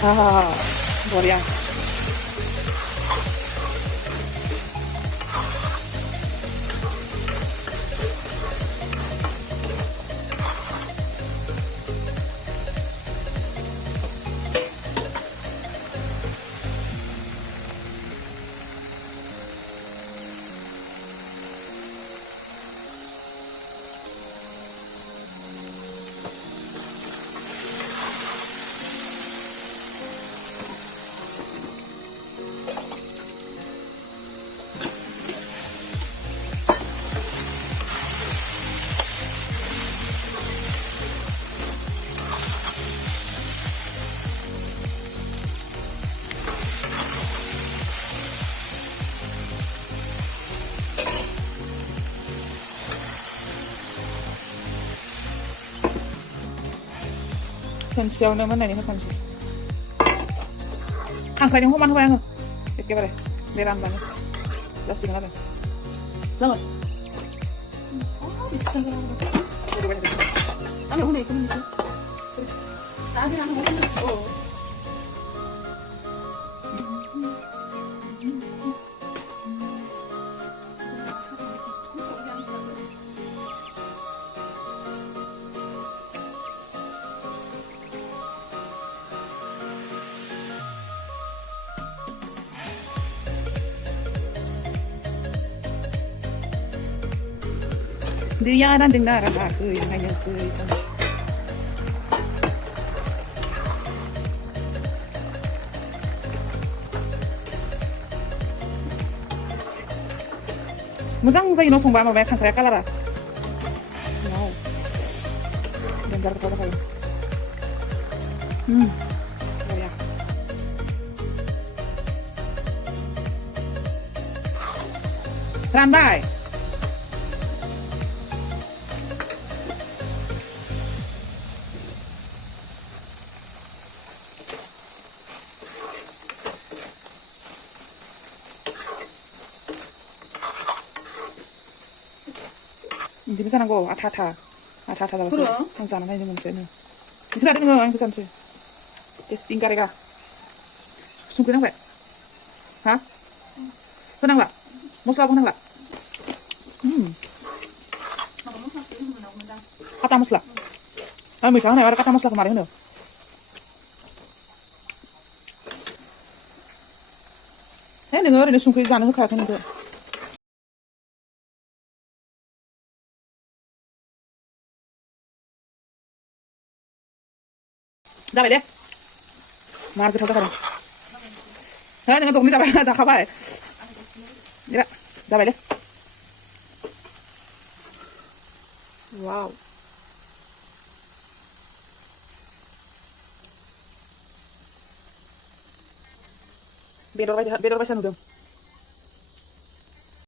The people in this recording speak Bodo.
जाबाय बरिया खनसेयावनो मोननायनि होखानोसै खांख्राइनि समान होबाय आङो एखेबारे बे रानबानो जासिगोन आरो जागोन आङो होनायखौ मोननोसै दैया रानदोंना रानाखै नायनोसै मोजां जायो न' संबा माबाया खांख्राया कालारा वाव देन्जार गोथाव जाखायो बरिया रानबाय बिदिनो जानांगौ आथा जाबासो आं जाना नायनो मोनसै बेखौ जादों नोङो आं बेखौ जानोसै टेस्टिं गारेगा संख्रि नांबाय हा होनांला मस्लाबो होनांला काटा मस्ला मैथा होनायाव आरो काटा मस्लाखौ मारै होनो नोङो ओरैनो संख्रि जानो होखायाखै नोंखौ जाबाय दे मार गोथाव जाखादों नोङो दगनै जाबाय जाखाबाय जाबाय दे वाव बेदर बायसा नुदों